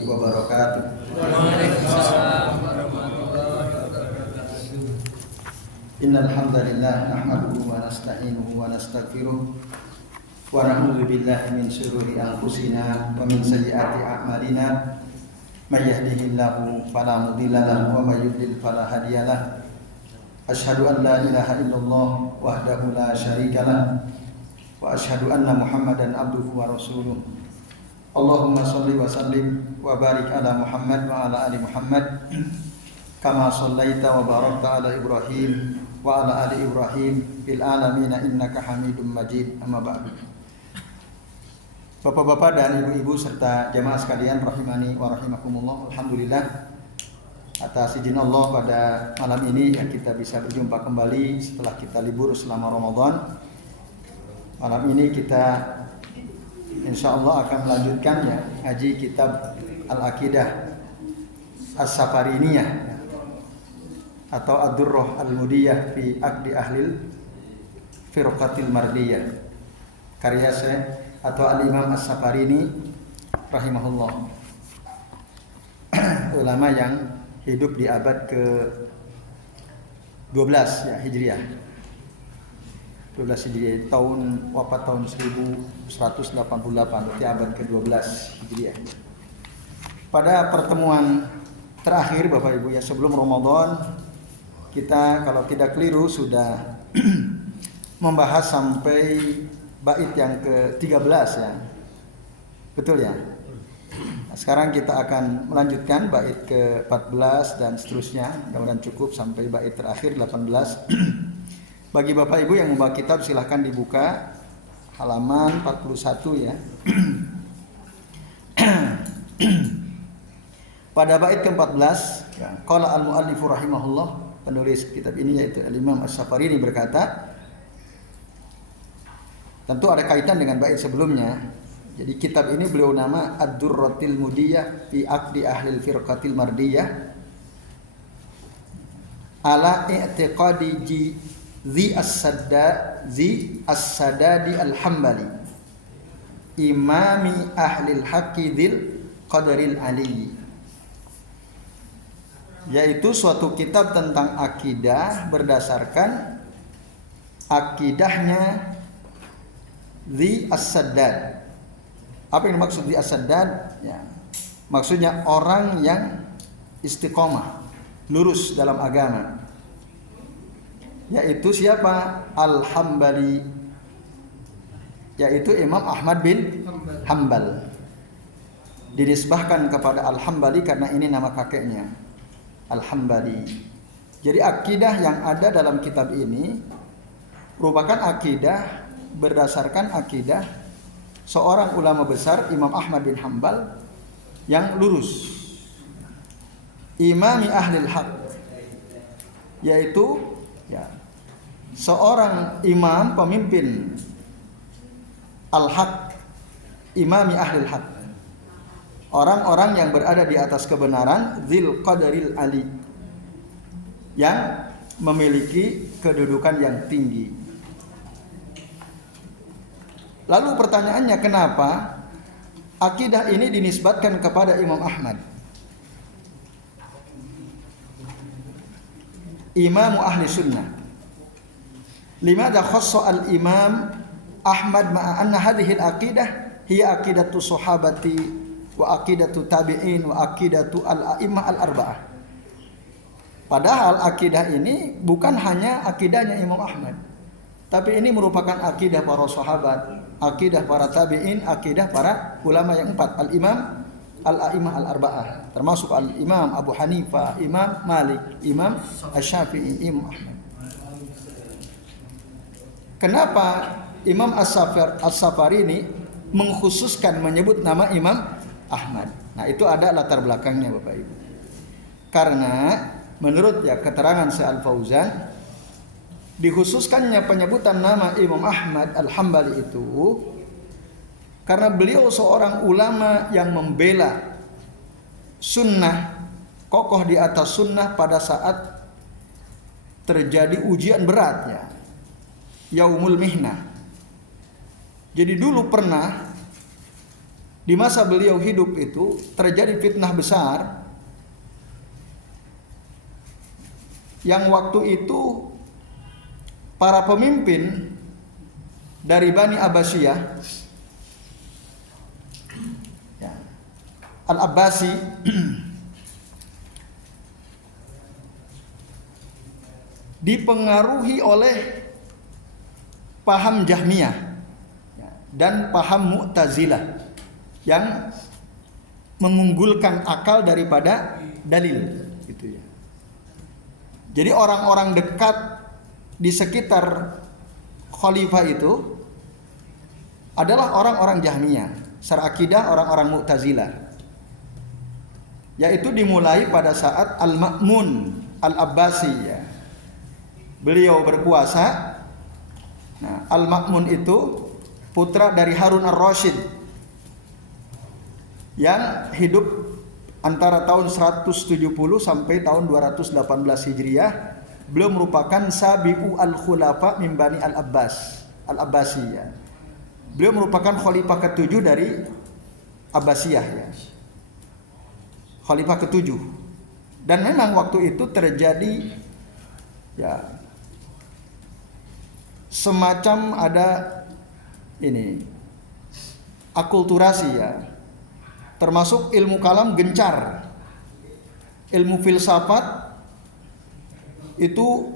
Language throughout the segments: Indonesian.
warahmatullahi wabarakatuh. Waalaikumsalam warahmatullahi wabarakatuh. Innal hamdalillah nahmaduhu wa nasta'inuhu wa nastaghfiruh wa na'udzu billahi min shururi anfusina wa min sayyiati a'malina. May yahdihillahu fala mudilla lahu wa may yudlil fala hadiyalah. Asyhadu an la ilaha illallah wahdahu la syarikalah wa asyhadu anna Muhammadan abduhu wa rasuluh. Allahumma shalli wa sallim wa barik ala Muhammad wa ala ali Muhammad kama shallaita wa barakta ala Ibrahim wa ala ali Ibrahim fil alamin innaka Hamidum Majid. Amma ba'du. Bapak-bapak dan ibu-ibu serta jamaah sekalian rahimani wa rahimakumullah. Alhamdulillah atas izin Allah pada malam ini yang kita bisa berjumpa kembali setelah kita libur selama Ramadan. Malam ini kita insyaallah akan melanjutkan ya ngaji kitab Al-Aqidah As-Safariniyah atau Ad-Durrah Al-Mudiyah fi Aqdi Ahlil Firqatil Mardiyah, karya Syekh atau Al-Imam As-Safarini rahimahullah, ulama yang hidup di abad ke-12 ya Hijriah. 12 Hijriah, wafat tahun 1188, berarti abad ke-12 Hijriah. Pada pertemuan terakhir Bapak Ibu ya sebelum Ramadan, kita kalau tidak keliru sudah membahas sampai bait yang ke-13 ya. Betul ya? Nah, sekarang kita akan melanjutkan bait ke-14 dan seterusnya. Mudah-mudahan cukup sampai bait terakhir 18. Bagi Bapak Ibu yang membawa kitab silahkan dibuka halaman 41 ya. Pada bait ke-14 ya, qala al-muallif rahimahullah, penulis kitab ini yaitu Al-Imam As-Safarini berkata, tentu ada kaitan dengan bait sebelumnya. Jadi kitab ini beliau nama Ad-Durratil Mudiyah fi Aqdi Ahlil Firqatil Mardiyah ala i'tiqadi Zi As-Sadadi Al-Hambali Imami Ahlil Haqqi Dzil Qadaril Ali, yaitu suatu kitab tentang akidah berdasarkan akidahnya Zi As-Saddad. Apa yang dimaksud Zi As-Saddad? Ya, maksudnya orang yang istiqomah, lurus dalam agama. Yaitu siapa? Al-Hambali, yaitu Imam Ahmad bin Hanbal. Dinisbahkan kepada Al-Hambali karena ini nama kakeknya, Al-Hambali. Jadi akidah yang ada dalam kitab ini merupakan akidah berdasarkan akidah seorang ulama besar, Imam Ahmad bin Hanbal, yang lurus, Imami Ahlil Haq, yaitu ya, seorang imam pemimpin Al-Haq, Imami Ahlil Haq, orang-orang yang berada di atas kebenaran, Dzil Qadaril Ali, yang memiliki kedudukan yang tinggi. Lalu pertanyaannya, kenapa akidah ini dinisbatkan kepada Imam Ahmad, Imamu Ahli Sunnah? Limadha khassa al-Imam Ahmad ma'a anna hadhihi al-aqidah hiya aqidatu sahabati wa aqidatu tabi'in wa aqidatu al-a'immah al-arba'ah. Padahal akidah ini bukan hanya akidahnya Imam Ahmad, tapi ini merupakan akidah para sahabat, akidah para tabi'in, akidah para ulama yang empat, al-imam al-a'immah al-arba'ah, termasuk al-imam Abu Hanifah, Imam Malik, Imam Asy-Syafi'i, Imam Ahmad. Kenapa Imam As-Safarini mengkhususkan menyebut nama Imam Ahmad? Nah, itu ada latar belakangnya Bapak Ibu. Karena menurut ya keterangan Syekh Al-Fauzan, dikhususkannya penyebutan nama Imam Ahmad Al-Hambali itu karena beliau seorang ulama yang membela sunnah, kokoh di atas sunnah pada saat terjadi ujian berat ya, yaumul mihnah. Jadi dulu pernah di masa beliau hidup itu terjadi fitnah besar yang waktu itu para pemimpin dari Bani Abbasiyah, ya, Al-Abbasi, dipengaruhi oleh paham Jahmiyah dan paham Mu'tazilah yang mengunggulkan akal daripada dalil, gitu ya. Jadi orang-orang dekat di sekitar khalifah itu adalah orang-orang Jahmiyah, secara akidah orang-orang Mu'tazilah. Yaitu dimulai pada saat Al-Ma'mun Al-Abbasi, ya. Beliau berkuasa. Nah, Al-Ma'mun itu putra dari Harun ar-Rasyid yang hidup antara tahun 170 sampai tahun 218 Hijriah. Beliau merupakan Sabi'u al-Khulafa min Bani Al-Abbasi, ya. Beliau merupakan khalifah ke-7 dari Abbasiyah, ya. Khalifah ke-7. Dan memang waktu itu terjadi, ya, semacam ada ini akulturasi, ya, termasuk ilmu kalam gencar, ilmu filsafat itu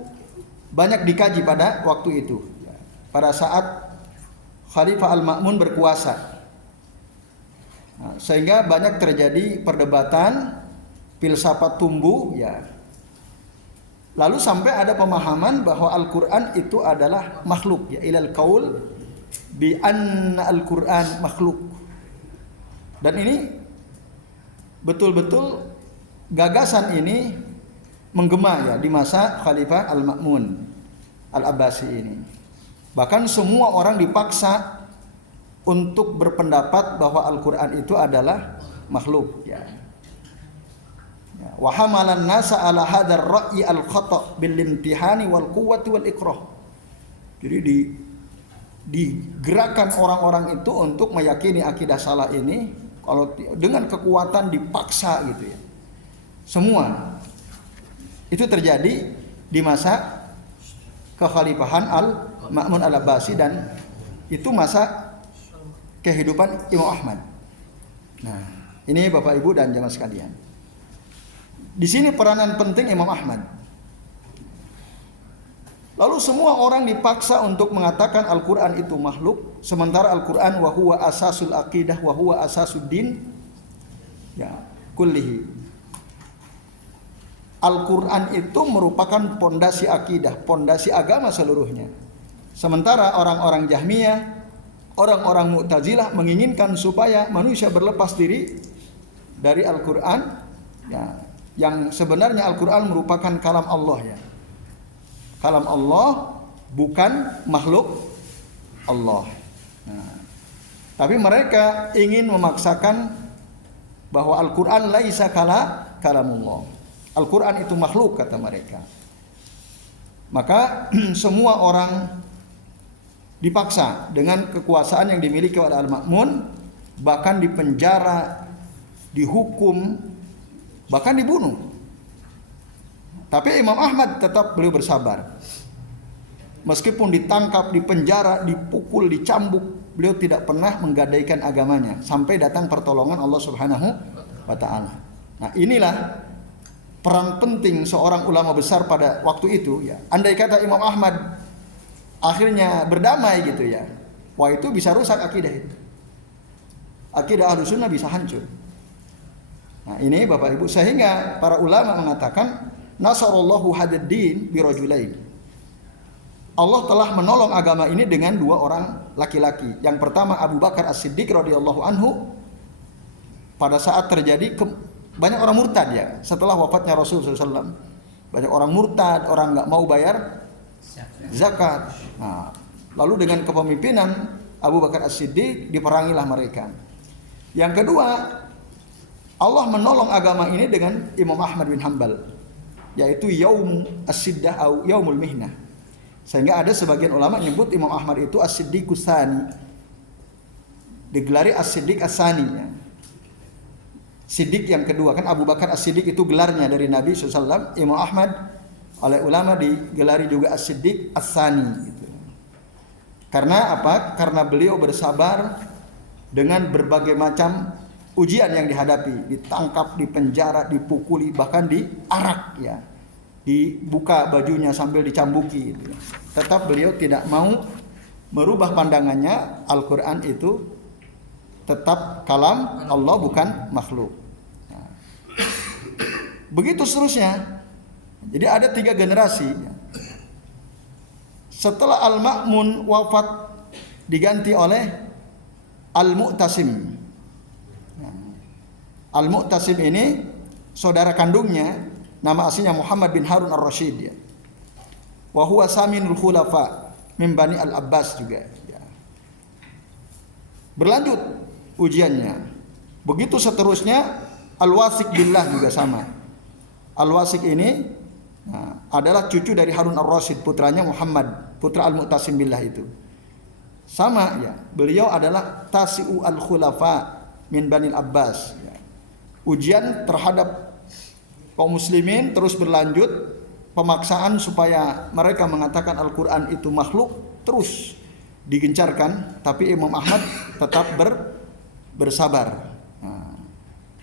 banyak dikaji pada waktu itu, ya, pada saat Khalifah Al-Ma'mun berkuasa. Nah, sehingga banyak terjadi perdebatan, filsafat tumbuh, ya. Lalu sampai ada pemahaman bahwa Al-Quran itu adalah makhluk, ya, ilal qaul bi anna Al-Quran makhluk. Dan ini betul-betul gagasan ini menggema, ya, di masa Khalifah Al-Ma'mun Al-Abbasi ini. Bahkan semua orang dipaksa untuk berpendapat bahwa Al-Quran itu adalah makhluk, ya. Wa hamalan nasa ala hadzal ra'yi al-khata' bil imtihani wal quwwati wal ikrah. Jadi digerakkan orang-orang itu untuk meyakini akidah salah ini kalau dengan kekuatan dipaksa, gitu ya. Semua itu terjadi di masa kekhalifahan Al-Ma'mun Al-Abbasi, dan itu masa kehidupan Imam Ahmad. Nah, ini Bapak Ibu dan jamaah sekalian. Di sini peranan penting Imam Ahmad. Lalu semua orang dipaksa untuk mengatakan Al-Quran itu makhluk, sementara Al-Quran wa huwa asasul aqidah wa huwa asasuddin, ya, kullihi. Al-Quran itu merupakan pondasi akidah, pondasi agama seluruhnya. Sementara orang-orang Jahmiyah, orang-orang Mu'tazilah menginginkan supaya manusia berlepas diri dari Al-Quran, ya, yang sebenarnya Al-Quran merupakan kalam Allah, ya. Kalam Allah, bukan makhluk Allah. Nah, tapi mereka ingin memaksakan bahwa Al-Quran laisa kalamullah. Al-Quran itu makhluk, kata mereka. Maka semua orang dipaksa dengan kekuasaan yang dimiliki oleh Al-Ma'mun, bahkan dipenjara, dihukum, bahkan dibunuh. Tapi Imam Ahmad tetap beliau bersabar. Meskipun ditangkap, dipenjara, dipukul, dicambuk, beliau tidak pernah menggadaikan agamanya sampai datang pertolongan Allah Subhanahu wa taala. Nah, inilah peran penting seorang ulama besar pada waktu itu, ya. Andai kata Imam Ahmad akhirnya berdamai, gitu ya, wah, itu bisa rusak akidah itu. Akidah Ahlussunnah bisa hancur. Nah, ini Bapak Ibu, sehingga para ulama mengatakan nasarallahu hadaddin birajulain. Allah telah menolong agama ini dengan dua orang laki-laki. Yang pertama Abu Bakar As-Siddiq radhiyallahu anhu, pada saat terjadi banyak orang murtad, ya, setelah wafatnya Rasulullah SAW. Banyak orang murtad, orang nggak mau bayar zakat. Nah, lalu dengan kepemimpinan Abu Bakar As-Siddiq diperangilah mereka. Yang kedua, Allah menolong agama ini dengan Imam Ahmad bin Hanbal, yaitu yaum as-siddah atau yaumul mihnah. Sehingga ada sebagian ulama menyebut Imam Ahmad itu as-siddiqus tsani. digelari As-Siddiq As-Tsani ya. Siddiq yang kedua, kan Abu Bakar As-Siddiq itu gelarnya dari Nabi SAW. Imam Ahmad oleh ulama digelari juga As-Siddiq As-Tsani gitu. Karena apa? Karena beliau bersabar dengan berbagai macam ujian yang dihadapi, ditangkap, dipenjara, dipukuli, bahkan diarak ya. Dibuka bajunya sambil dicambuki gitu. Tetap beliau tidak mau merubah pandangannya, Al-Qur'an itu tetap kalam Allah, bukan makhluk. Nah, begitu seterusnya. Jadi ada 3 generasi. Setelah Al-Ma'mun wafat, diganti oleh Al-Mu'tasim. Nah, Al-Mu'tasim ini saudara kandungnya, nama aslinya Muhammad bin Harun Ar-Rasyid ya. Wa huwa saminul khulafa min Bani Al-Abbas juga ya. Berlanjut ujiannya. Begitu seterusnya. Al-Wasik billah juga sama. Al-Wasik ini adalah cucu dari Harun Ar-Rasyid, putranya Muhammad, putra Al-Mu'tasim billah itu. Sama ya, beliau adalah Tasi'u al-Khulafa min Bani Al-Abbas ya. Ujian terhadap kaum muslimin terus berlanjut, pemaksaan supaya mereka mengatakan Al-Qur'an itu makhluk terus digencarkan, tapi Imam Ahmad tetap bersabar. Nah,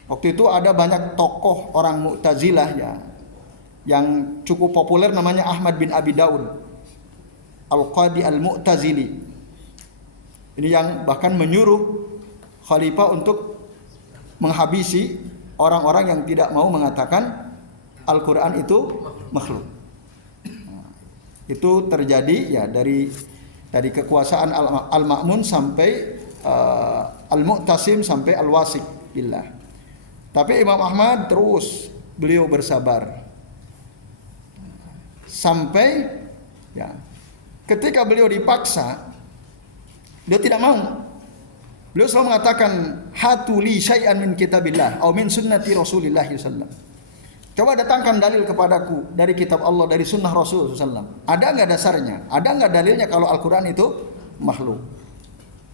waktu itu ada banyak tokoh orang Mu'tazilah ya, yang cukup populer namanya Ahmad bin Abi Daud Al-Qadi Al-Mu'tazili. Ini yang bahkan menyuruh khalifah untuk menghabisi orang-orang yang tidak mau mengatakan Al-Qur'an itu makhluk. Nah, itu terjadi ya dari kekuasaan Al-Ma'mun sampai Al-Mu'tasim sampai Al-Wasik billah. Tapi Imam Ahmad terus beliau bersabar sampai ya ketika beliau dipaksa, beliau tidak mau. Beliau selalu mengatakan hatuli syai'an min kitabillah atau min sunnati Rasulillah sallallahu. Coba datangkan dalil kepadaku dari kitab Allah, dari sunnah Rasul sallallahu. Ada enggak dasarnya? Ada enggak dalilnya kalau Al-Qur'an itu makhluk?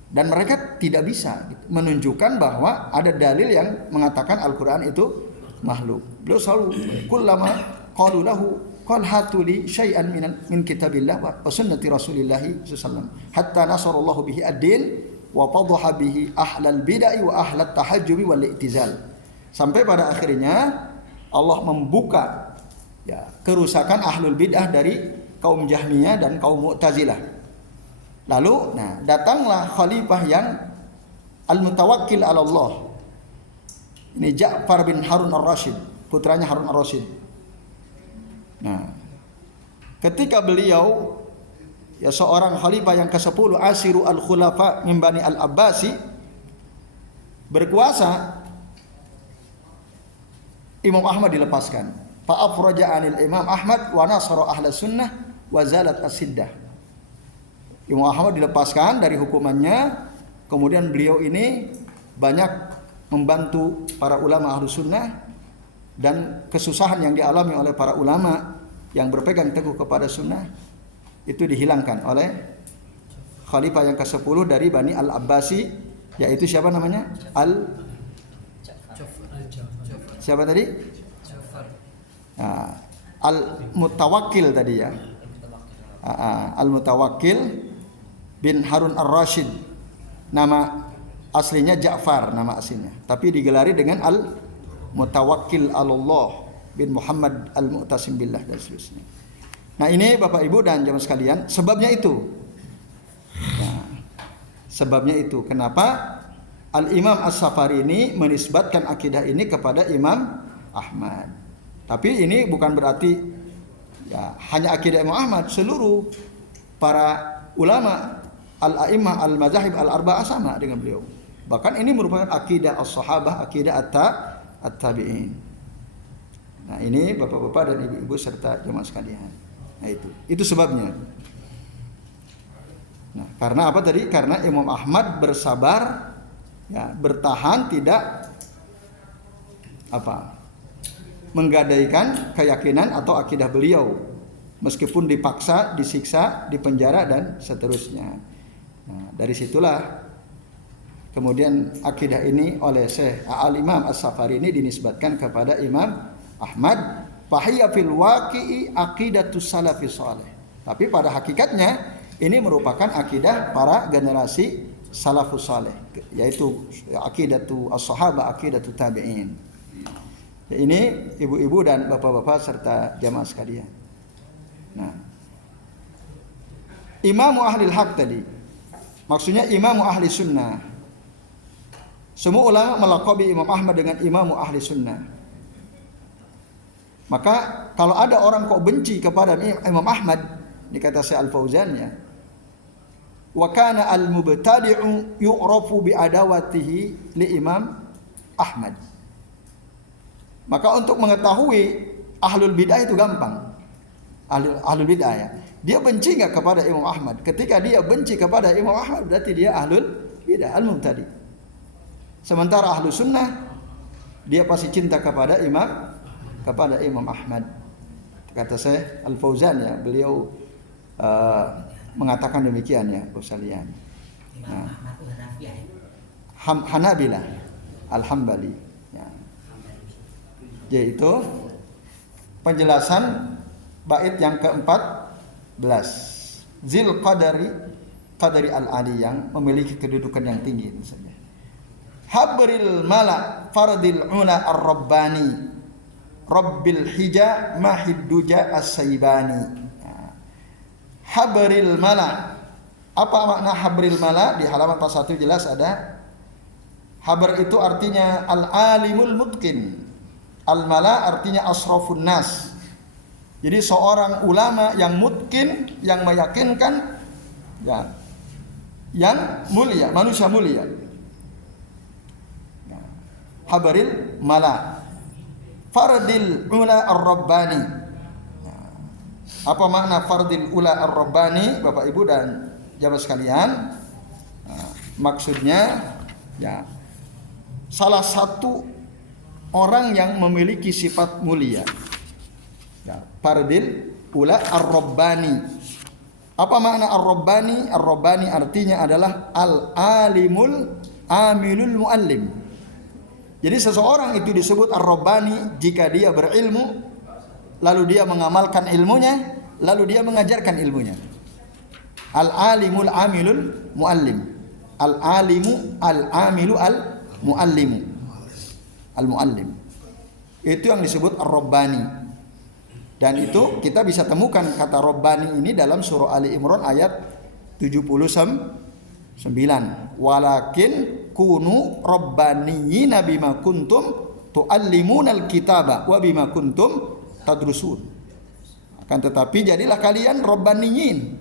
Dan mereka tidak bisa menunjukkan bahwa ada dalil yang mengatakan Al-Qur'an itu makhluk. Beliau selalu kullama qalu lahu qal hatuli syai'an min kitabillah wa sunnati Rasulillah sallallahu hatta nasarallahu bihi ad-din wa fadhaha bihi ahlal bid'ah wa ahlat tahajjubi wal i'tizal. Sampai pada akhirnya Allah membuka ya kerusakan ahlul bid'ah dari kaum Jahmiyah dan kaum Mu'tazilah. Lalu datanglah khalifah yang al-mutawakkil 'ala Allah. Ini Ja'far bin Harun Ar-Rasyid, putranya Harun Ar-Rasyid. Nah, ketika beliau ya seorang khalifah yang ke-10 Asiru al-Khulafa min Bani Al-Abbasi berkuasa, Imam Ahmad dilepaskan. Fa afraja 'anil Imam Ahmad wa nasara ahla sunnah wa zalat as-siddah. Imam Ahmad dilepaskan dari hukumannya, kemudian beliau ini banyak membantu para ulama ahlu sunnah, dan kesusahan yang dialami oleh para ulama yang berpegang teguh kepada sunnah itu dihilangkan oleh khalifah yang ke-10 dari Bani Al-Abbasi, yaitu siapa namanya? Siapa tadi? Al-Mutawakkil tadi ya. Al-Mutawakkil bin Harun Ar-Rasyid. Nama aslinya Ja'far, nama aslinya, tapi digelari dengan Al-Mutawakkil Allah bin Muhammad Al-Mu'tasim billah dan seterusnya. Nah, ini Bapak Ibu dan jamaah sekalian, sebabnya itu. Nah, sebabnya itu kenapa Al-Imam As-Safari ini menisbatkan akidah ini kepada Imam Ahmad. Tapi ini bukan berarti ya hanya akidah Imam Ahmad, seluruh para ulama al-a'immah al-mazahib al-arba'ah sama dengan beliau. Bahkan ini merupakan akidah as-sahabah, akidah at-tabi'in. Nah, ini Bapak-bapak dan Ibu-ibu serta jemaah sekalian. Nah, itu sebabnya. Nah, karena apa tadi? Karena Imam Ahmad bersabar ya, bertahan, tidak menggadaikan keyakinan atau akidah beliau meskipun dipaksa, disiksa, dipenjara dan seterusnya. Nah, dari situlah Kemudian akidah ini oleh Syekh Al-Imam As-Safari ini dinisbatkan kepada Imam Ahmad. Fahiya fil waqi'i aqidatus salafis salih. Tapi pada hakikatnya ini merupakan akidah para generasi salafus salih, yaitu aqidatu as-sahabah, aqidatu tabi'in. Ini ibu-ibu dan bapak-bapak serta jamaah sekalian. Nah, Imamu Ahlil Haq tadi maksudnya Imamu Ahli Sunnah. Semua ulama melaqabi Imam Ahmad dengan Imamu Ahli Sunnah. Maka kalau ada orang kok benci kepada Imam Ahmad, ini kata Syekh Al-Fauzan ya, wa kana al-mubtadi'u yu'rafu bi adawatihi li Imam Ahmad. Maka untuk mengetahui ahlul bidah itu gampang. Ahlul bidah ya. Dia benci enggak kepada Imam Ahmad? Ketika dia benci kepada Imam Ahmad berarti dia ahlul bidah, al-mubtadi'. Sementara ahlu sunnah dia pasti cinta kepada Imam Ahmad. Kata saya Al-Fauzan ya, beliau mengatakan demikian ya, sekalian. Nah, Hanabilah Al-Hambali ya. Yaitu penjelasan bait yang ke-14. Zil qadari al-ali, yang memiliki kedudukan yang tinggi misalnya. Habril mala fardil ula ar-rabbani rabbil hija mahid duja as-saibani. Habril mala, apa makna habril mala? Di halaman 41 jelas ada. Habr itu artinya al-alimul mutqin, al-mala artinya asrafun nas. Jadi seorang ulama yang mutqin, yang meyakinkan ya, yang mulia, manusia mulia. Habaril mala fardil ula ar-rabbani. Apa makna fardil ula ar-rabbani, Bapak Ibu dan jamaah sekalian? Maksudnya ya, salah satu orang yang memiliki sifat mulia ya, fardil ula ar-rabbani. Apa makna ar-rabbani? Ar-rabbani artinya adalah al-alimul amilul muallim. Jadi seseorang itu disebut ar-rabbani jika dia berilmu, lalu dia mengamalkan ilmunya, lalu dia mengajarkan ilmunya. Al-alimul amilul muallim. Al-alimu al-amilu al-muallimu. Al-muallim. Itu yang disebut ar-rabbani. Dan itu kita bisa temukan kata rabbani ini dalam surah Ali Imran ayat 79. Walakin kunu rabbaniyina bima kuntum tuallimunal kitaba wa bima kuntum tadrusun. Akan tetapi jadilah kalian rabbaniyin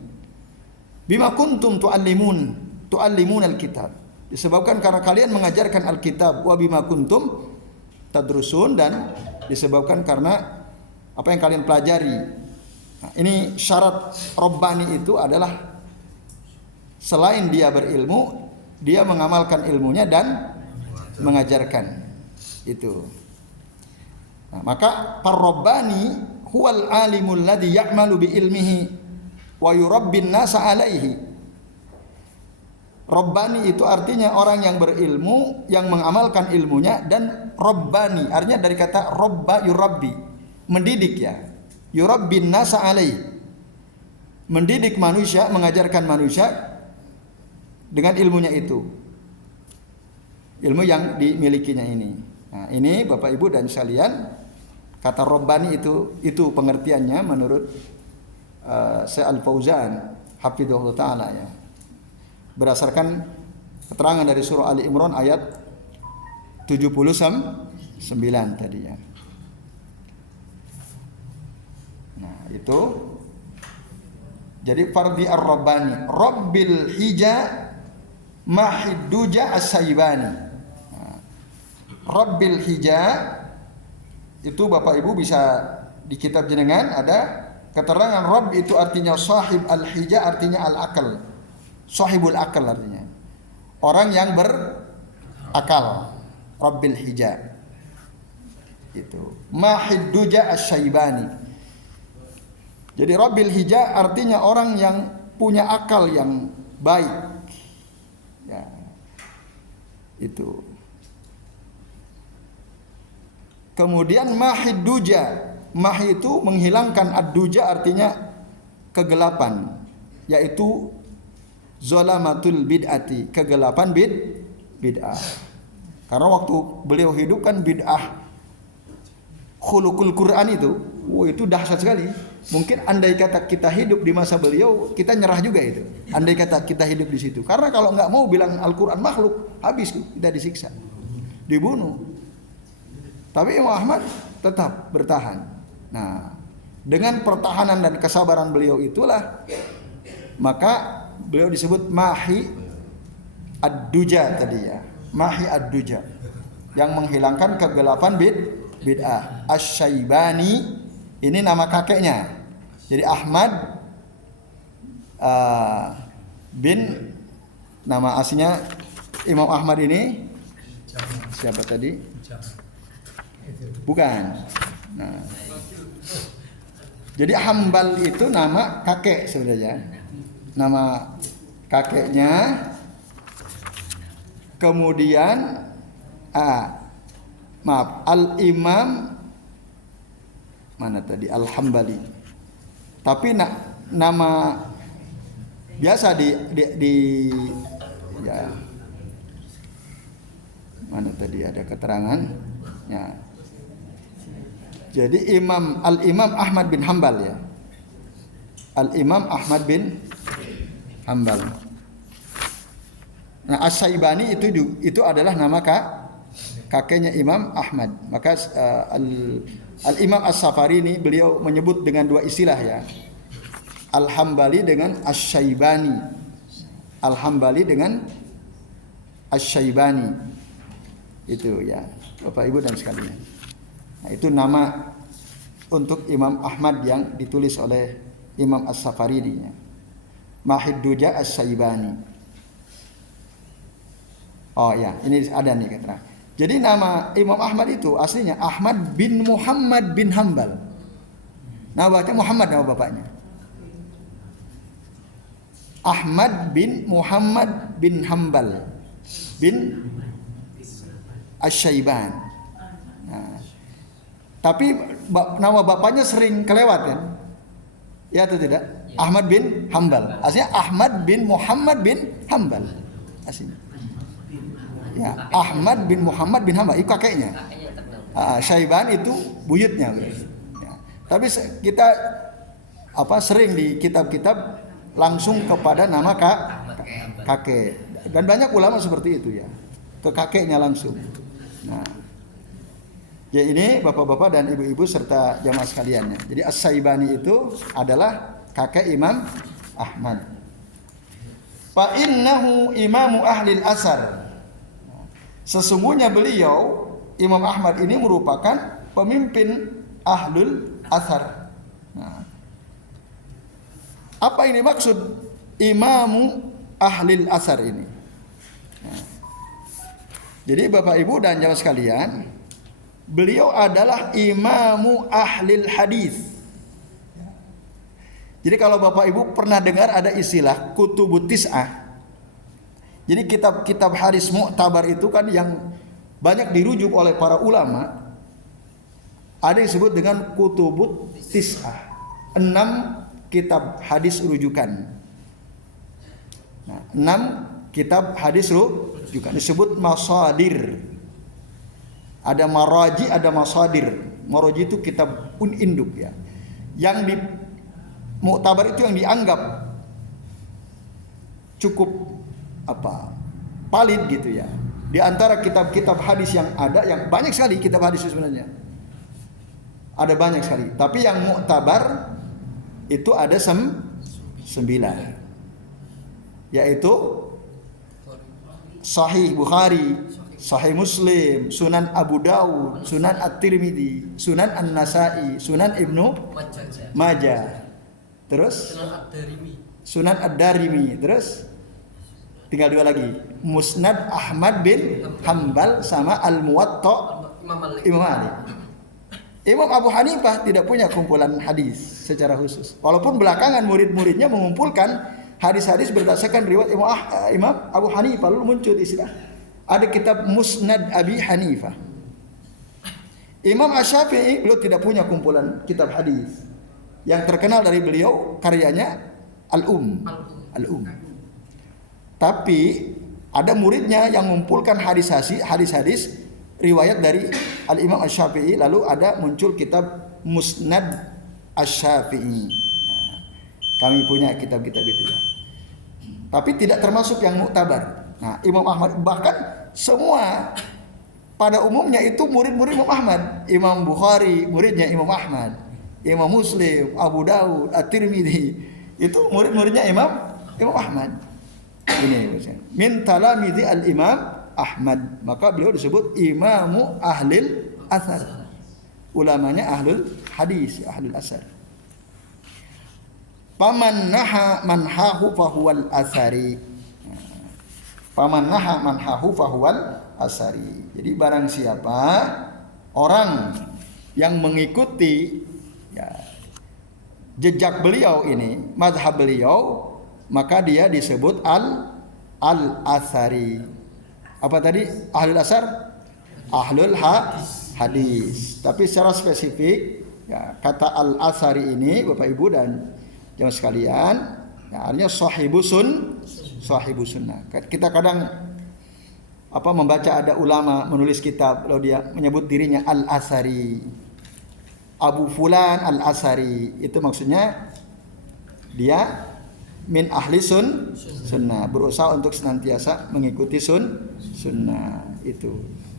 bima kuntum tuallimunal kitab. Disebabkan karena kalian mengajarkan Alkitab, wa bima kuntum tadrusun, dan disebabkan karena apa yang kalian pelajari. Nah, ini syarat rabbani itu adalah selain dia berilmu, dia mengamalkan ilmunya dan mengajarkan itu. Nah, maka par-rabbani huwal alimul ladzi ya'malu bi ilmihi wa yurabbin nasa alaihi. Rabbani itu artinya orang yang berilmu, yang mengamalkan ilmunya, dan rabbani artinya dari kata rabba yurabbi, mendidik ya. Yurabbin nasa alaihi, mendidik manusia, mengajarkan manusia dengan ilmunya itu, ilmu yang dimilikinya ini. Nah, ini Bapak Ibu dan sekalian, kata rabbani itu pengertiannya menurut Syekh Al-Fauzan hafizahullah taala ya, berdasarkan keterangan dari surah Ali Imran ayat 79 tadi ya. Nah, itu jadi fardhi ar-rabbani rabbil hija mahidduja as-saibani. Nah, rabbil hija itu Bapak Ibu bisa di kitab jenengan ada keterangan rabb itu artinya sahib, al-hija artinya al-akal, sahibul akal artinya orang yang berakal. Rabbil hija itu mahidduja as-saibani. Jadi rabbil hija artinya orang yang punya akal yang baik ya. Itu. Kemudian mahid duja. Mahi itu menghilangkan ad-duja artinya kegelapan, yaitu zalamatul bid'ati, kegelapan bid'ah. Karena waktu beliau hidup kan bid'ah khuluqul Quran itu dahsyat sekali. Mungkin andai kata kita hidup di masa beliau, kita nyerah juga itu. Andai kata kita hidup di situ. Karena kalau nggak mau bilang Al-Quran makhluk, habis kita disiksa, dibunuh. Tapi Imam Ahmad tetap bertahan. Nah, dengan pertahanan dan kesabaran beliau itulah maka beliau disebut mahi ad-duja tadi ya. Mahi ad-duja yang menghilangkan kegelapan bid'ah. Asy-Syaibani ini nama kakeknya. Jadi Ahmad bin, nama aslinya Imam Ahmad ini siapa tadi? Bukan. Nah, jadi Hambal itu nama kakek sebenarnya. Nama kakeknya. Kemudian Al-Imam mana tadi? Al-Hambali. Tapi nama biasa di ya, mana tadi ada keterangan ya. Jadi Al-Imam Ahmad bin Hambal ya. Al-Imam Ahmad bin Hambal. Nah, Asy-Syaibani itu adalah nama kakeknya Imam Ahmad. Maka Al-Imam As-Safari ini beliau menyebut dengan dua istilah ya. Al-Hambali dengan Asy-Syaibani. Al-Hambali dengan Asy-Syaibani. Itu ya, Bapak Ibu dan sekalian. Nah, itu nama untuk Imam Ahmad yang ditulis oleh Imam As-Safaridi. Mahid Duja Asy-Syaibani. Oh ya, ini ada nih keterangan. Jadi nama Imam Ahmad itu aslinya Ahmad bin Muhammad bin Hambal. Nama bapaknya Muhammad, nama bapaknya. Ahmad bin Muhammad bin Hambal bin Asy-Syaiban. Nah, tapi nama bapaknya sering kelewat kan? Ya atau tidak? Ahmad bin Hambal. Aslinya Ahmad bin Muhammad bin Hambal. Aslinya. Ya, Ahmad bin Muhammad bin Hambal itu kakeknya. Syaiban itu buyutnya. Ya. Tapi kita sering di kitab-kitab langsung kepada nama kakek. Dan banyak ulama seperti itu ya. Ke kakeknya langsung. Nah, ya ini bapak-bapak dan ibu-ibu serta jamaah sekalian ya. Jadi Asy-Syaibani itu adalah kakek Imam Ahmad. Fa innahu imamu ahlil asar. Sesungguhnya beliau Imam Ahmad ini merupakan pemimpin ahlul asar. Nah, apa ini maksud imamu ahlil asar ini? Nah, jadi Bapak Ibu dan jamaah sekalian, beliau adalah imamu ahlil hadis. Jadi kalau Bapak Ibu pernah dengar ada istilah kutubut tis'ah. Jadi kitab-kitab hadis mu'tabar itu kan yang banyak dirujuk oleh para ulama. Ada yang disebut dengan kutubut tis'ah. 6 kitab hadis rujukan. Nah, 6 kitab hadis rujukan disebut masadir. Ada maraji, ada masadir. Maraji itu kitab induk ya. Yang di mu'tabar itu yang dianggap cukup valid gitu ya. Di antara kitab-kitab hadis yang ada, yang banyak sekali kitab hadis sebenarnya. Ada banyak sekali. Tapi yang mu'tabar itu ada 9. Yaitu Sahih Bukhari, Sahih Muslim, Sunan Abu Dawud, Sunan At-Tirmidzi, Sunan An-Nasa'i, Sunan Ibnu Majah. Terus Sunan Ad-Darimi. Terus tinggal 2 lagi, Musnad Ahmad bin Hambal sama Al-Muwatta Imam Malik. Imam Abu Hanifah tidak punya kumpulan hadis secara khusus. Walaupun belakangan murid-muridnya mengumpulkan hadis-hadis berdasarkan riwayat Imam Abu Hanifah, lalu muncul istilah ada kitab Musnad Abi Hanifah. Imam Asy-Syafi'i beliau tidak punya kumpulan kitab hadis. Yang terkenal dari beliau karyanya Al-Um. Tapi ada muridnya yang mengumpulkan hadis-hadis riwayat dari Al-Imam Asy-Syafi'i, lalu ada muncul kitab Musnad Asy-Syafi'i. Kami punya kitab-kitab itu. Tapi tidak termasuk yang muktabar. Nah, Imam Ahmad bahkan semua pada umumnya itu murid-murid Imam Ahmad. Imam Bukhari muridnya Imam Ahmad. Imam Muslim, Abu Daud, At-Tirmidzi itu murid-muridnya Imam Ahmad. Ini min talamidzi al-Imam Ahmad. Maka beliau disebut Imamu Ahlil Athar. Ulamanya Ahlul Hadis, Ahlul Asar. Paman naha manhahu fahuwal asari. Paman naha manhahu fahuwal asari. Jadi barang siapa orang yang mengikuti jejak beliau ini, mazhab beliau, maka dia disebut al-asari. Apa tadi? Ahlul asar? Ahlul hadis. Tapi secara spesifik kata al-asari ini Bapak Ibu dan jamaah sekalian, artinya sahibus sunnah. Kita kadang membaca ada ulama menulis kitab lalu dia menyebut dirinya al-asari. Abu Fulan al-Asari, itu maksudnya dia min ahli sunnah, berusaha untuk senantiasa mengikuti sunnah.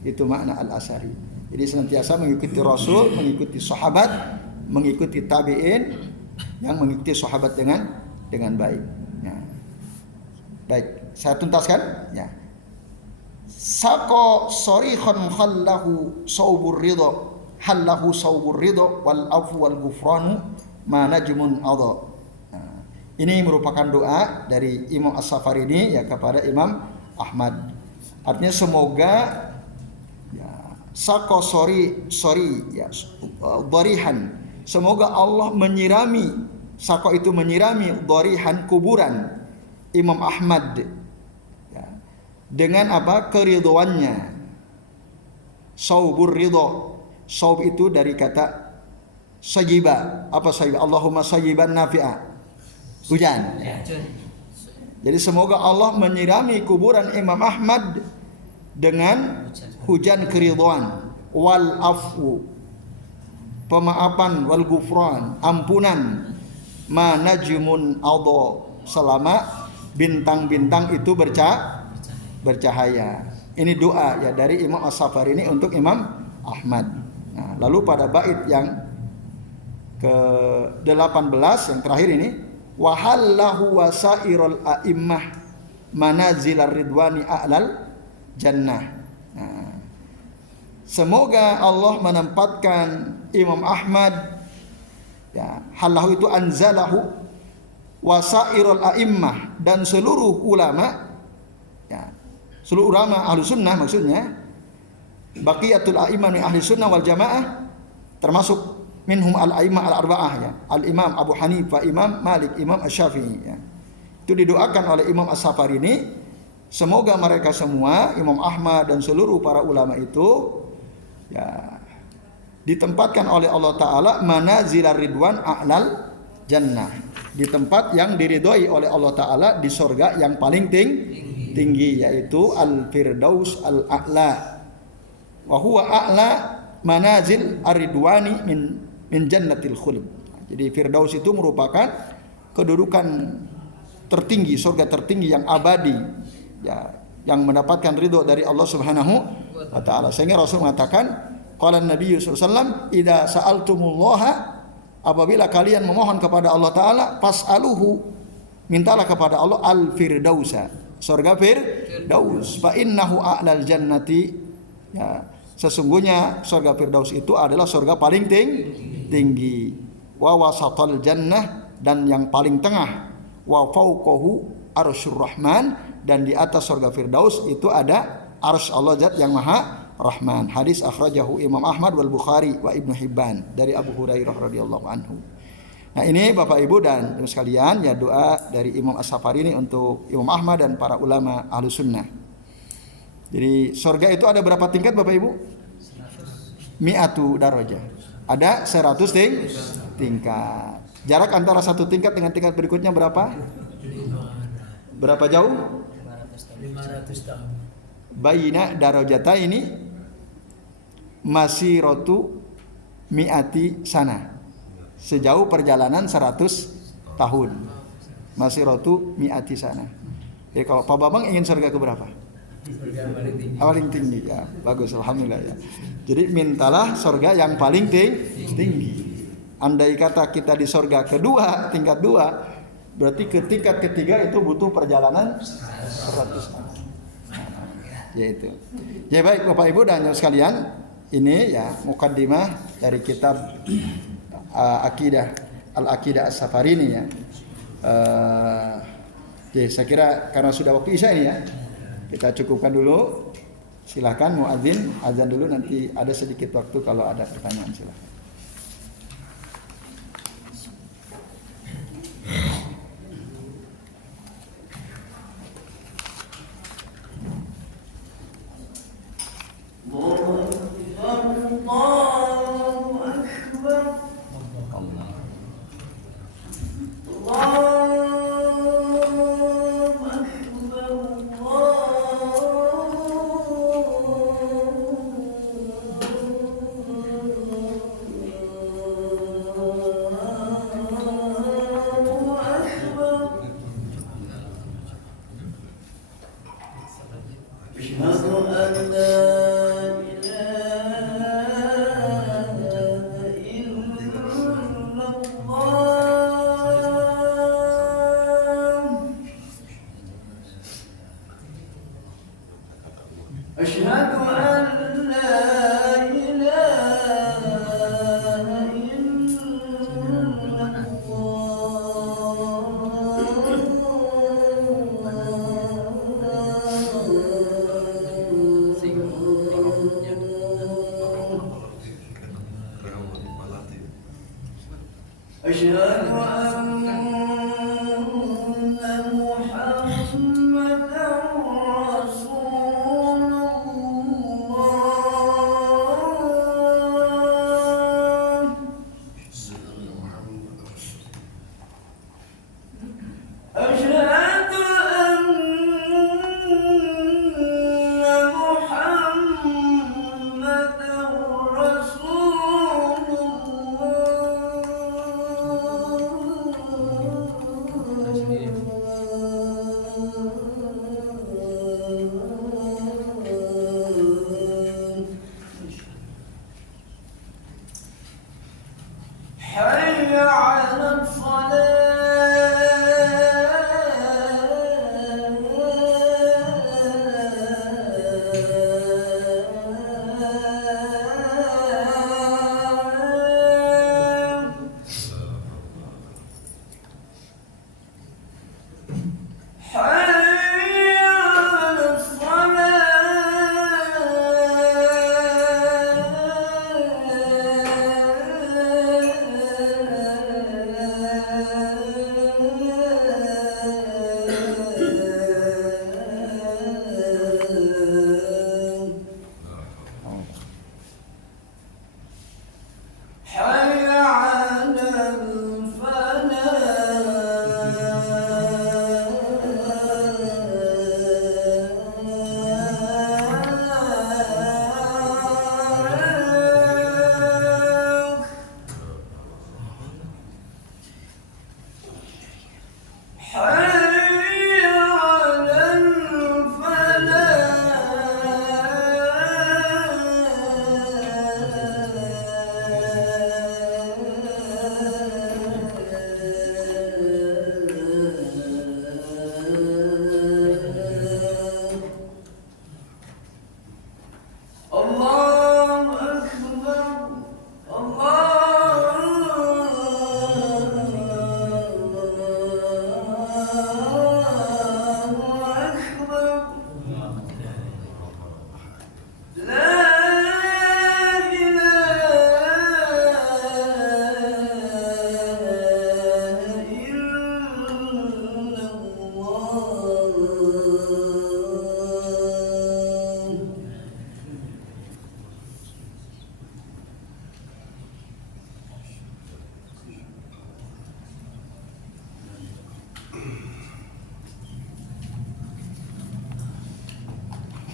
Itu makna al-Asari. Jadi senantiasa mengikuti Rasul, mengikuti sahabat, mengikuti tabi'in yang mengikuti sahabat dengan baik. Baik, saya tuntaskan. Saqo sarihan khallahu saubur ridha. Hallahu saubur ridha wal afu wal ghufranu ma najmun adha. Ini merupakan doa dari Imam As-Safarini kepada Imam Ahmad. Artinya semoga saqo darihan, semoga Allah menyirami, saqo itu menyirami darihan kuburan Imam Ahmad dengan keridhoannya. Saubur ridha. Saub itu dari kata sajiba. Apa sajiba? Allahumma sajiban nafi'a. Hujan. Jadi semoga Allah menyirami kuburan Imam Ahmad dengan hujan keridhaan, wal afu, pemaafan, wal ghufran, ampunan, ma najmun adha, selama bintang-bintang itu bercahaya. Ini doa dari Imam As-Safarini untuk Imam Ahmad. Nah, lalu pada bait yang ke-18 yang terakhir ini, wahallahu wasairul a'immah manazilar ridwani a'lal jannah. Nah, semoga Allah menempatkan Imam Ahmad, halahu itu anzalahu, wasairul a'immah, dan seluruh ulama, seluruh ulama ahlu sunnah maksudnya, baqiyatul a'immah min ahli sunnah wal jamaah, termasuk minhum al-a'immah al-arba'ah al-imam Abu Hanifah, Imam Malik, Imam Asy-Syafi'i Itu didoakan oleh Imam As-Safarini, semoga mereka semua, Imam Ahmad dan seluruh para ulama itu ditempatkan oleh Allah Ta'ala manazilar ridwan a'lal jannah, di tempat yang diridhoi oleh Allah Ta'ala, di surga yang paling tinggi, yaitu al-firdaus al-a'la. Wa huwa a'la manazil ar-ridwani min jannatil khuld. Jadi firdaus itu merupakan kedudukan tertinggi, surga tertinggi yang abadi, yang mendapatkan ridho dari Allah Subhanahu wa taala. Sehingga Rasul mengatakan, qala Nabi sallallahu alaihi wasallam, idza sa'altumullaha, apabila kalian memohon kepada Allah Ta'ala, fas'aluhu, mintalah kepada Allah al-firdausa, surga firdaus, fa innahu a'lal jannati, sesungguhnya surga firdaus itu adalah surga paling tinggi, wa wasatal jannah, dan yang paling tengah, wa fauqahu arsyur rahman, dan di atas surga firdaus itu ada arsy Allah Zat yang maha rahman. Hadis akhrajahu Imam Ahmad wal Bukhari wa Ibnu Hibban dari Abu Hurairah radhiyallahu anhu. Nah, ini Bapak Ibu dan sekalian, doa dari Imam As-Safarini untuk Imam Ahmad dan para ulama ahlu sunnah. Jadi surga itu ada berapa tingkat Bapak Ibu? Mi'atu darajah. Ada 100 tingkat. Jarak antara satu tingkat dengan tingkat berikutnya berapa? Berapa jauh? 500 tahun. Bayina darajata ini masih rotu mi'ati sana. Sejauh perjalanan 100 tahun. Masih rotu mi'ati sana. Jadi kalau Pak Bambang ingin surga ke berapa? Paling tinggi ya, bagus, alhamdulillah ya. Jadi mintalah surga yang paling tinggi. Andai kata kita di surga kedua, tingkat 2, berarti ke tingkat ketiga itu butuh perjalanan 100 tahun. Yaitu. Ya baik Bapak Ibu dan sekalian, ini ya mukaddimah dari kitab Aqidah Al-Aqidah As-Safarini ya. Jadi saya kira karena sudah waktu Isya ini ya. Kita cukupkan dulu. Silakan muadzin azan dulu, nanti ada sedikit waktu kalau ada pertanyaan silakan.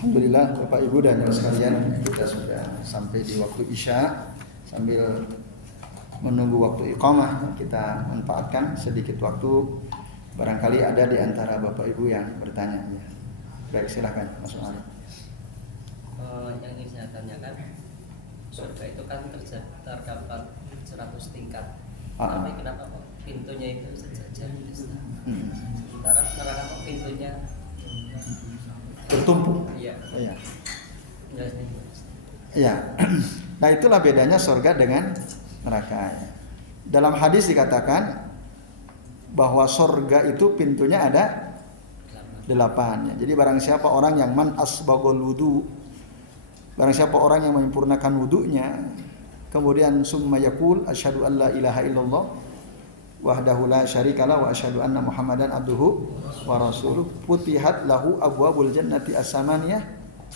Alhamdulillah Bapak Ibu dan yang sekalian, kita sudah sampai di waktu Isya. Sambil menunggu waktu iqamah, kita manfaatkan sedikit waktu. Barangkali ada di antara Bapak Ibu yang bertanya. Baik, silakan Mas Ali. Yang ingin saya tanyakan, surga itu kan terdapat 100 tingkat. Tapi kenapa kok pintunya itu sejajar? Sementara neraka kok pintunya Bertumpuk. Iya. Iya. Jelasnya. Iya. Nah, itulah bedanya surga dengan neraka. Dalam hadis dikatakan bahwa surga itu pintunya ada 8. Jadi barang siapa orang yang man asbagul wudu, barang siapa orang yang menyempurnakan wudunya, kemudian summa yaqul asyhadu an la ilaha illallah wahdahu la syarikalah wa asyhadu anna muhammadan abduhu wa rasuluh, futihat lahu abwabul jannati as-samaniyah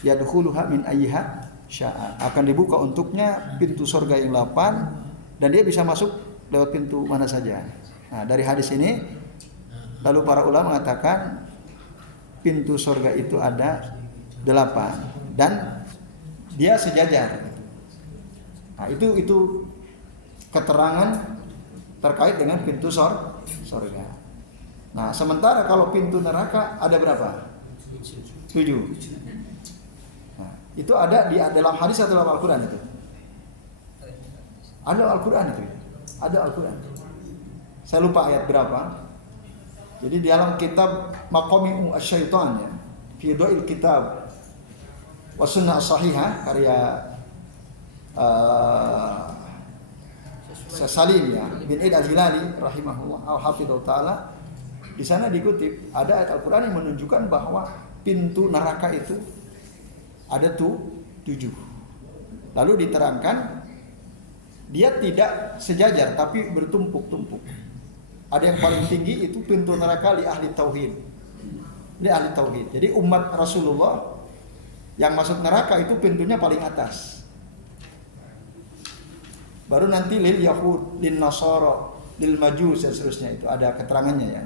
yadkhuluha min ayyiha syaa. Akan dibuka untuknya pintu surga yang 8 dan dia bisa masuk lewat pintu mana saja. Nah, dari hadis ini lalu para ulama mengatakan pintu surga itu ada 8 dan dia sejajar. Nah, itu keterangan terkait dengan pintu surga. Nah, sementara kalau pintu neraka ada berapa? 7. Nah, itu ada di dalam hadis atau dalam Al-Quran itu? Ada Al-Quran itu. Ada Al-Quran. Saya lupa ayat berapa. Jadi di dalam kitab Maqami'u Asy-Syaitan ya, fi Dhail Kitab wa Sunnah Sahihah karya Salim ya bin Id Al-Hilali rahimahullah al-hafidhul ta'ala, di sana dikutip ada ayat Al-Qur'an yang menunjukkan bahwa pintu neraka itu ada 7. Lalu diterangkan dia tidak sejajar tapi bertumpuk-tumpuk. Ada yang paling tinggi itu pintu neraka li ahli tauhid. Li ahli tauhid. Jadi umat Rasulullah yang masuk neraka itu pintunya paling atas. Baru nanti lil Yahud, lil Nasara, lil Majus dan seterusnya, itu ada keterangannya ya.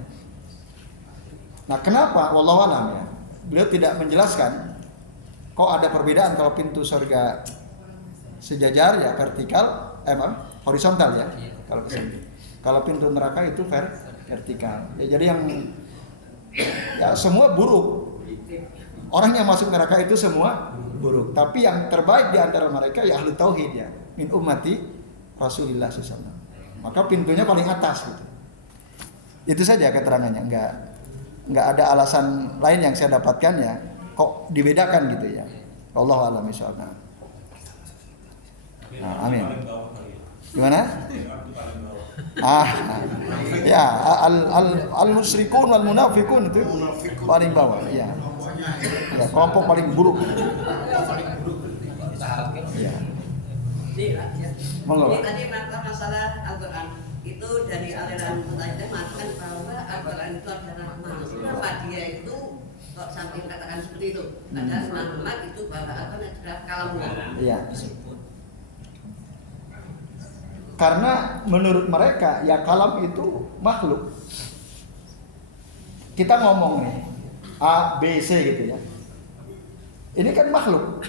Nah, kenapa? Wallahu alam ya. Beliau tidak menjelaskan kok ada perbedaan kalau pintu surga sejajar ya vertikal, horizontal ya. Kalau kesini. Kalau pintu neraka itu vertikal. Ya, jadi yang ya semua buruk. Orang yang masuk neraka itu semua buruk. Tapi yang terbaik di antara mereka ya ahli tauhid ya. Min ummati Rasulullah SAW. Maka pintunya paling atas gitu. Itu saja keterangannya, enggak ada alasan lain yang saya dapatkan ya. Kok dibedakan gitu ya. Wallahu a'lam bishawab. Nah, amin. Gimana? Ya, al musyrikun wal munafiqun itu paling bawah, ya. Ya, kelompok paling buruk. Ya. Monggo. Ini tadi masalah Al-Quran itu dari aliran Mutazilah mengatakan bahwa Al-Quran itu adalah rahmat. Kenapa dia itu kok sampai katakan seperti itu? Padahal rahmat itu bahwa Al-Quran adalah kalamullah. Iya. Karena menurut mereka ya kalam itu makhluk. Kita ngomong nih A, B, C gitu ya. Ini kan makhluk.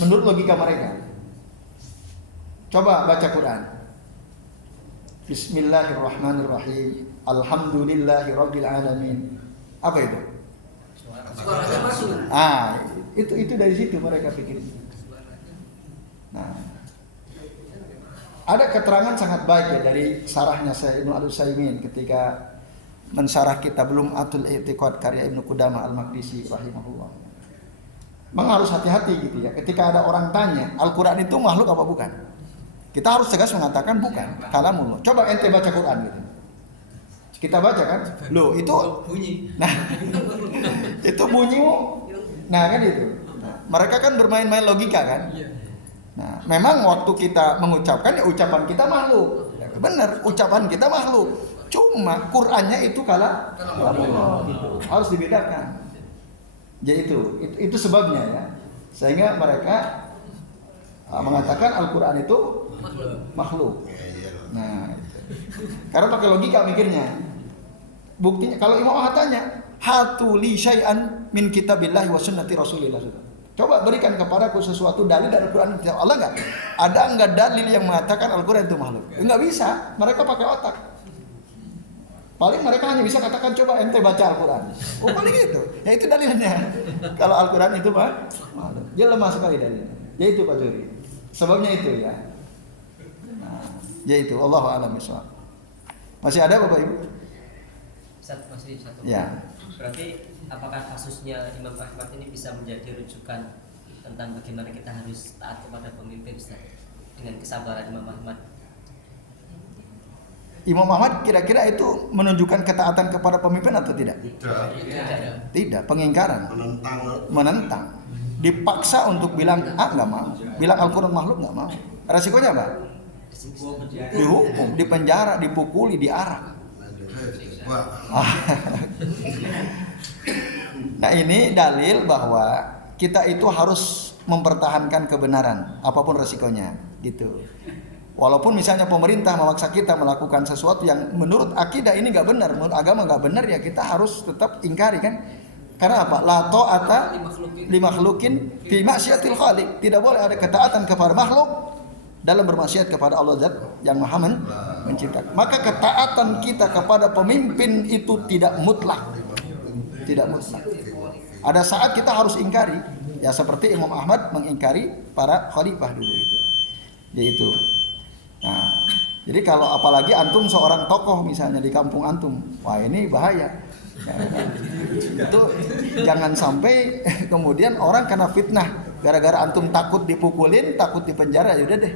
Menurut logika mereka. Coba baca Quran. Bismillahirrahmanirrahim. Alhamdulillahirabbil alamin. Apa itu? Suaranya masuk. Itu dari situ mereka pikir. Nah, ada keterangan sangat baik ya dari sarahnya saya Ibnu Al-Utsaimin ketika mensyarah kitab Lum'atul I'tiqad karya Ibnu Qudamah Al-Maqdisi rahimahullah. Memang harus hati-hati gitu ya. Ketika ada orang tanya, Al-Quran itu makhluk apa bukan? Kita harus tegas mengatakan bukan, kalamullah. Coba ente baca Quran gitu. Kita baca kan? Loh, itu bunyi. Nah, itu bunyimu. Nah, kan itu. Nah, mereka kan bermain-main logika kan? Nah, memang waktu kita mengucapkan ya ucapan kita makhluk. Benar, ucapan kita makhluk. Cuma Qur'annya itu kalamullah gitu. Harus dibedakan. Jadi itu sebabnya ya. Sehingga mereka mengatakan Al-Quran itu makhluk. Nah, itu. Karena pakai logika mikirnya. Buktinya kalau Imam Ahmad tanya, hatu li syai'an min kitabillahi wa sunnati rasulillah. Coba berikan kepadaku sesuatu dalil dari Al-Quran dan Allah enggak? Ada enggak dalil yang mengatakan Al-Quran itu makhluk? Enggak bisa, mereka pakai otak. Paling mereka hanya bisa katakan coba ente baca Al-Quran. Oh paling itu, ya itu dalilnya. Kalau Al-Quran itu makhluk, dia lemah sekali dalilnya. Ya itu Pak Zuri. Sebabnya itu ya. Nah, ya itu Allah a'lam bishawab. Masih ada Bapak Ibu? Ustaz, masih satu. Ya. Berarti apakah kasusnya Imam Ahmad ini bisa menjadi rujukan tentang bagaimana kita harus taat kepada pemimpin, Ustaz, dengan kesabaran Imam Ahmad? Imam Ahmad kira-kira itu menunjukkan ketaatan kepada pemimpin atau tidak? Tidak, pengingkaran. Menentang. Dipaksa untuk bilang nggak mau. Bilang Al-Quran makhluk nggak mau. Resikonya apa? Dihukum, dipenjara, dipukuli, diarak. Nah ini dalil bahwa kita itu harus mempertahankan kebenaran apapun resikonya gitu. Walaupun misalnya pemerintah memaksa kita melakukan sesuatu yang menurut akidah ini nggak benar, menurut agama nggak benar, ya kita harus tetap ingkari kan? Karena apa? La ta'ata li makhlukin fi ma'siyatil khaliq. Tidak boleh ada ketaatan kepada makhluk dalam bermaksiat kepada Allah Zat yang Maha menciptakan. Maka ketaatan kita kepada pemimpin itu tidak mutlak. Tidak mutlak. Ada saat kita harus ingkari, ya seperti Imam Ahmad mengingkari para khalifah dulu itu. Yaitu. Nah, jadi kalau apalagi antum seorang tokoh misalnya di kampung antum, wah ini bahaya. Ya, itu jangan sampai kemudian orang karena fitnah gara-gara antum takut dipukulin, takut dipenjara, ya udah deh.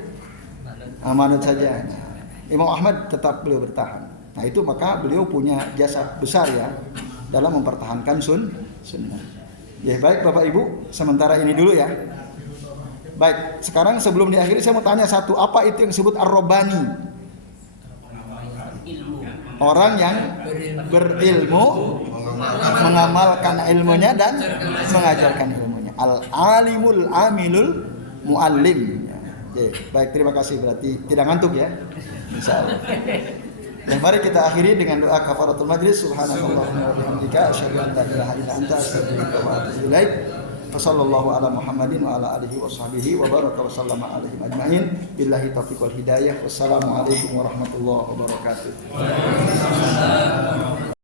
Amanat saja. Nah, Imam Ahmad tetap beliau bertahan. Nah, itu maka beliau punya jasa besar ya dalam mempertahankan sunnah. Ya, baik Bapak Ibu, sementara ini dulu ya. Baik, sekarang sebelum diakhiri saya mau tanya satu, apa itu yang disebut ar-rabbani? Orang yang berilmu, mengamalkan ilmunya dan mengajarkan ilmunya. Al-alimul amilul muallim. Oke, baik, terima kasih, berarti tidak ngantuk ya. Insyaallah. Dan mari kita akhiri dengan doa kafaratul majlis. Subhanallahumma wa bihamdika asyhadu an la ilaha illa anta astaghfiruka wa atubu ilaik. Wassallallahu ala Muhammadin wa ala alihi wa sahbihi wa baraka wa sallama alaihim ajma'in. Billahi taufiq wal hidayah. Wassalamualaikum warahmatullahi wabarakatuh.